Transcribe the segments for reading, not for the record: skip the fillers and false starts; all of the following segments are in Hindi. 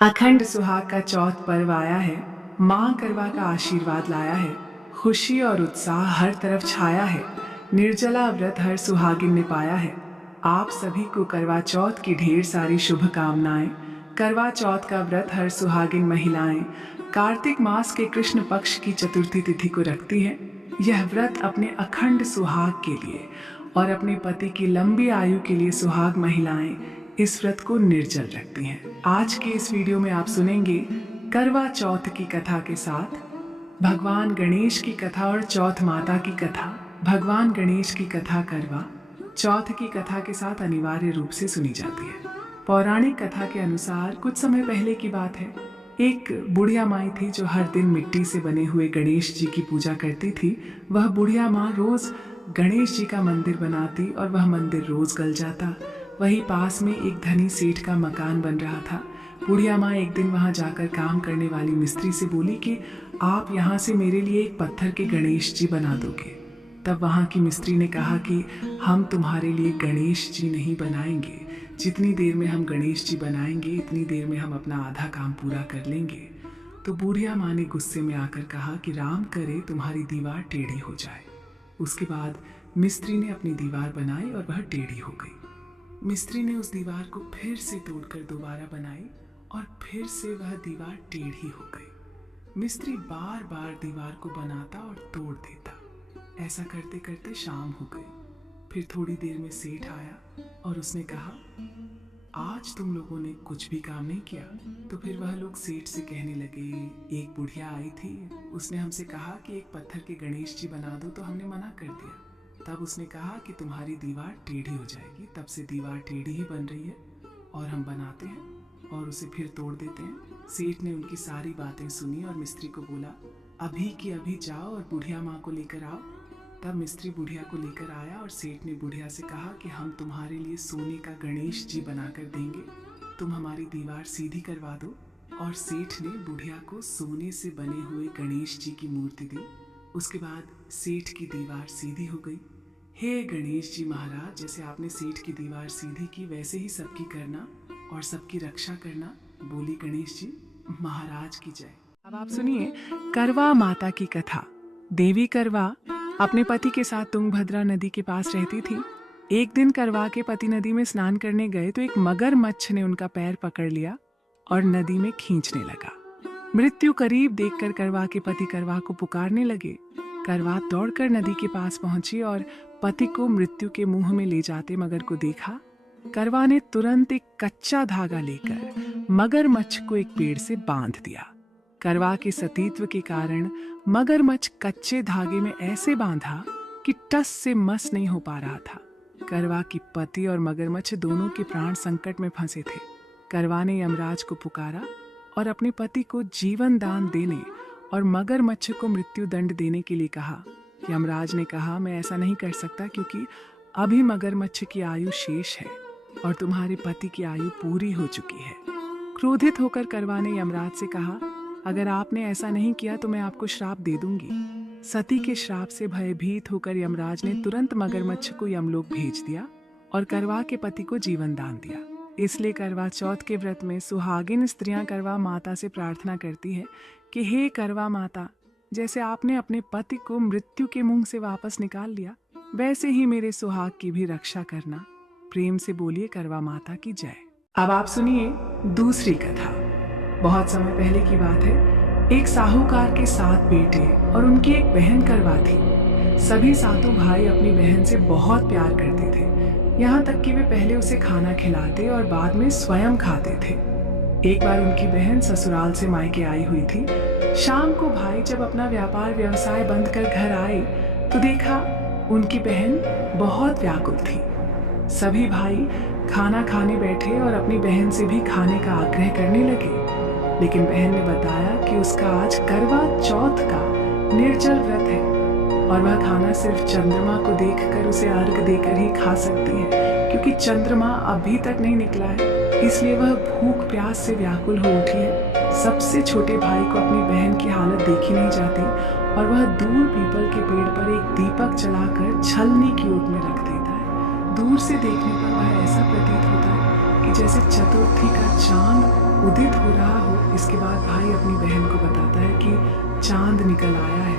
अखंड सुहाग का चौथ पर्व आया है। माँ करवा का आशीर्वाद लाया है। खुशी और उत्साह हर तरफ छाया है। निर्जला व्रत हर सुहागिन ने पाया है। आप सभी को करवा चौथ की ढेर सारी शुभकामनाएं। करवा चौथ का व्रत हर सुहागिन महिलाएं कार्तिक मास के कृष्ण पक्ष की चतुर्थी तिथि को रखती है। यह व्रत अपने अखंड सुहाग के लिए और अपने पति की लंबी आयु के लिए सुहाग महिलाएं इस व्रत को निर्जल रखती हैं। आज के इस वीडियो में आप सुनेंगे करवा चौथ की कथा के साथ भगवान गणेश की कथा और चौथ माता की कथा। भगवान गणेश की कथा करवा चौथ की कथा के साथ अनिवार्य रूप से सुनी जाती है। पौराणिक कथा के अनुसार कुछ समय पहले की बात है। एक बुढ़िया माई थी जो हर दिन मिट्टी से बने हुए गणेश जी की पूजा करती थी। वह बुढ़िया माँ रोज गणेश जी का मंदिर बनाती और वह मंदिर रोज गल जाता। वहीं पास में एक धनी सेठ का मकान बन रहा था। बुढ़िया माँ एक दिन वहां जाकर काम करने वाली मिस्त्री से बोली कि आप यहाँ से मेरे लिए एक पत्थर के गणेश जी बना दोगे। तब वहां की मिस्त्री ने कहा कि हम तुम्हारे लिए गणेश जी नहीं बनाएंगे। जितनी देर में हम गणेश जी बनाएंगे इतनी देर में हम अपना आधा काम पूरा कर लेंगे। तो बुढ़िया माँ ने गुस्से में आकर कहा कि राम करे तुम्हारी दीवार टेढ़ी हो जाए। उसके बाद मिस्त्री ने अपनी दीवार बनाई और वह टेढ़ी हो गई। मिस्त्री ने उस दीवार को फिर से तोड़कर दोबारा बनाई और फिर से वह दीवार टेढ़ी हो गई। मिस्त्री बार बार दीवार को बनाता और तोड़ देता। ऐसा करते करते शाम हो गई। फिर थोड़ी देर में सेठ आया और उसने कहा, आज तुम लोगों ने कुछ भी काम नहीं किया। तो फिर वह लोग सेठ से कहने लगे, एक बुढ़िया आई थी, उसने हमसे कहा कि एक पत्थर के गणेश जी बना दो, तो हमने मना कर दिया। तब उसने कहा कि तुम्हारी दीवार टेढ़ी हो जाएगी। तब से दीवार टेढ़ी ही बन रही है और हम बनाते हैं और उसे फिर तोड़ देते हैं। सेठ ने उनकी सारी बातें सुनी और मिस्त्री को बोला, अभी की अभी जाओ और बुढ़िया माँ को लेकर आओ। तब मिस्त्री बुढ़िया को लेकर आया और सेठ ने बुढ़िया से कहा कि हम तुम्हारे लिए सोने का गणेश जी बनाकर देंगे, तुम हमारी दीवार सीधी करवा दो। और सेठ ने बुढ़िया को सोने से बने हुए गणेश जी की मूर्ति दी। उसके बाद सेठ की दीवार सीधी हो गई। हे गणेश जी महाराज, जैसे आपने सेठ की दीवार सीधी की वैसे ही सबकी करना और सबकी रक्षा करना। बोली गणेश जी महाराज की जय। अब आप सुनिए करवा माता की कथा। देवी करवा अपने पति के साथ तुंगभद्रा नदी के पास रहती थी। एक दिन करवा के पति नदी में स्नान करने गए तो एक मगरमच्छ ने उनका पैर पकड़ लिया और नदी में खींचने लगा। मृत्यु करीब देखकर करवा के पति करवा को पुकारने लगे। करवा दौड़कर नदी के पास पहुंची और पति को मृत्यु के मुंह में ले जाते मगर को देखा। करवा ने तुरंत एक कच्चा धागा लेकर मगरमच्छ को एक पेड़ से बांध दिया। करवा के सतीत्व के कारण मगरमच्छ कच्चे धागे में ऐसे बांधा कि टस से मस नहीं हो पा रहा था। करवा की पति और मगरमच्छ दोनों के प्राण संकट में फंसे थे। करवा ने यमराज को पुकारा और अपने पति को जीवन दान देने और मगरमच्छ को मृत्यु दंड देने के लिए कहा। यमराज ने कहा, मैं ऐसा नहीं कर सकता क्योंकि अभी मगरमच्छ की आयु शेष है और तुम्हारे पति की आयु पूरी हो चुकी है। क्रोधित होकर करवा ने यमराज से कहा, अगर आपने ऐसा नहीं किया तो मैं आपको श्राप दे दूंगी। सती के श्राप से भयभीत होकर यमराज ने तुरंत मगरमच्छ को यमलोक भेज दिया और करवा के पति को जीवन दान दिया। इसलिए करवा चौथ के व्रत में सुहागिन स्त्रियां करवा माता से प्रार्थना करती है कि हे करवा माता, जैसे आपने अपने पति को मृत्यु के मुंह से वापस निकाल लिया वैसे ही मेरे सुहाग की भी रक्षा करना। प्रेम से बोलिए करवा माता की जय। अब आप सुनिए दूसरी कथा। बहुत समय पहले की बात है। एक साहूकार के 7 बेटे और उनकी एक बहन करवा थी। सभी सातों भाई अपनी बहन से बहुत प्यार करते थे, यहाँ तक कि वे पहले उसे खाना खिलाते और बाद में स्वयं खाते थे। एक बार उनकी बहन ससुराल से मायके आई हुई थी। शाम को भाई जब अपना व्यापार व्यवसाय बंद कर घर आए तो देखा उनकी बहन बहुत व्याकुल थी। सभी भाई खाना खाने बैठे और अपनी बहन से भी खाने का आग्रह करने लगे, लेकिन बहन ने बताया कि उसका आज करवा चौथ का निर्जल व्रत है और वह खाना सिर्फ चंद्रमा को देखकर उसे अर्घ देकर ही खा सकती है, क्योंकि चंद्रमा अभी तक नहीं निकला है। इसलिए वह भूख प्यास से व्याकुल हो उठी है। सबसे छोटे भाई को अपनी बहन की हालत देखी नहीं जाती और वह दूर पीपल के पेड़ पर एक दीपक जलाकर छलनी की ओट में रख देता है। दूर से देखने पर वह ऐसा प्रतीत होता है कि जैसे चतुर्थी का चांद उदित हो रहा हो इसके बाद भाई अपनी बहन को बताता है कि चांद निकल आया है,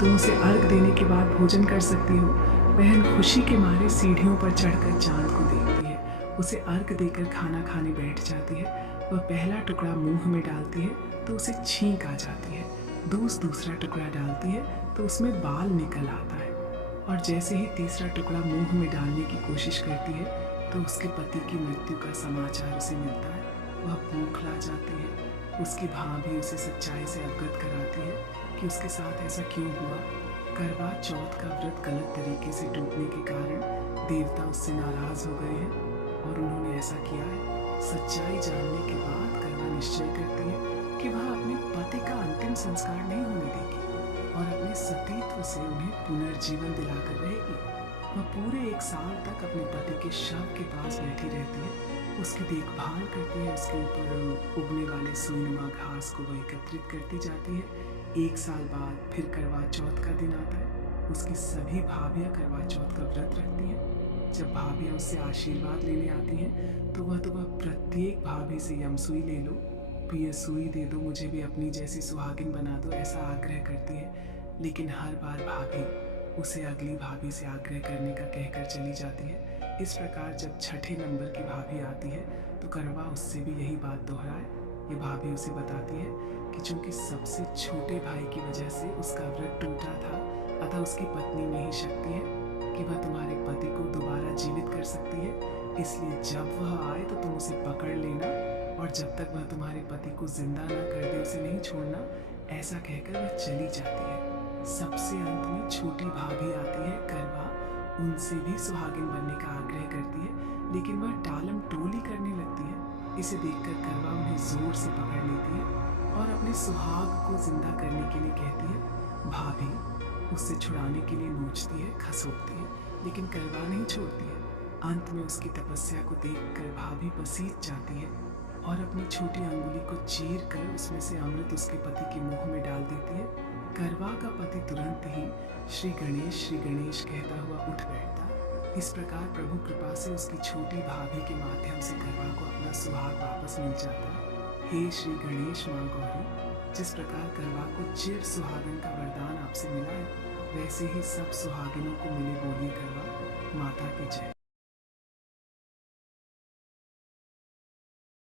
तुम उसे अर्घ देने के बाद भोजन कर सकती हो। बहन खुशी के मारे सीढ़ियों पर चढ़कर चांद को देखती है, उसे अर्घ देकर खाना खाने बैठ जाती है। वह पहला टुकड़ा मुंह में डालती है तो उसे छींक आ जाती है, दूसरा टुकड़ा डालती है तो उसमें बाल निकल आता है, और जैसे ही तीसरा टुकड़ा मुंह में डालने की कोशिश करती है तो उसके पति की मृत्यु का समाचार उसे मिलता है। वह बौखला जाती है। उसकी भाभी उसे सच्चाई से अवगत कराती है कि उसके साथ ऐसा क्यों हुआ। करवा चौथ का व्रत गलत तरीके से टूटने के कारण देवता उससे नाराज हो गए हैं और उन्होंने ऐसा किया है। सच्चाई जानने के बाद करवा निश्चय करती है कि वह अपने पति का अंतिम संस्कार नहीं होने देगी और अपने सतीत्व से उन्हें पुनर्जीवन दिलाकर रहेगी। वह पूरे 1 साल तक अपने पति के शव के पास बैठी रहती है, उसकी देखभाल करती है, उसके ऊपर उगने वाले सुईनुमा घास को वह एकत्रित करती जाती है। 1 साल बाद फिर करवा चौथ का दिन आता है। उसकी सभी भाभियाँ करवा चौथ का व्रत रखती हैं। जब भाभियाँ उससे आशीर्वाद लेने आती हैं तो वह प्रत्येक भाभी से यमसुई ले लो, पिय सुई दे दो, मुझे भी अपनी जैसी सुहागिन बना दो, ऐसा आग्रह करती है। लेकिन हर बार भाभी उसे अगली भाभी से आग्रह करने का कहकर चली जाती है। इस प्रकार जब छठे नंबर की भाभी आती है तो करवा उससे भी यही बात दोहराए। ये भाभी उसे बताती है कि चूंकि सबसे छोटे भाई की वजह से उसका व्रत टूटा था, अतः उसकी पत्नी में ही शक्ति है कि वह तुम्हारे पति को दोबारा जीवित कर सकती है। इसलिए जब वह आए तो तुम उसे पकड़ लेना और जब तक वह तुम्हारे पति को जिंदा ना कर दे उसे नहीं छोड़ना। ऐसा कहकर वह चली जाती है। सबसे अंत में छोटी भाभी आती है करवा, उनसे भी सुहागिन बनने का आग्रह करती है, लेकिन वह टालम टोली करने लगती है। इसे देखकर करवा उन्हें जोर से पकड़ लेती है और अपने सुहाग को जिंदा करने के लिए कहती है। भाभी उससे छुड़ाने के लिए नोचती है, खसोटती है, लेकिन करवा नहीं छोड़ती है। अंत में उसकी तपस्या को देखकर भाभी पसीज जाती है और अपनी छोटी अंगुली को चीर कर उसमें से अमृत उसके पति के मुंह में डाल देती है। करवा का पति तुरंत ही श्री गणेश कहता हुआ उठ बैठता। इस प्रकार प्रभु कृपा से उसकी छोटी भाभी के माध्यम से करवा को अपना सुहाग वापस मिल जाता है। हे श्री गणेश माँ गौरी, जिस प्रकार करवा को चिर सुहागन का वरदान आपसे मिला है, वैसे ही सब सुहागिनों को मिले। बोलिए करवा माता की जय।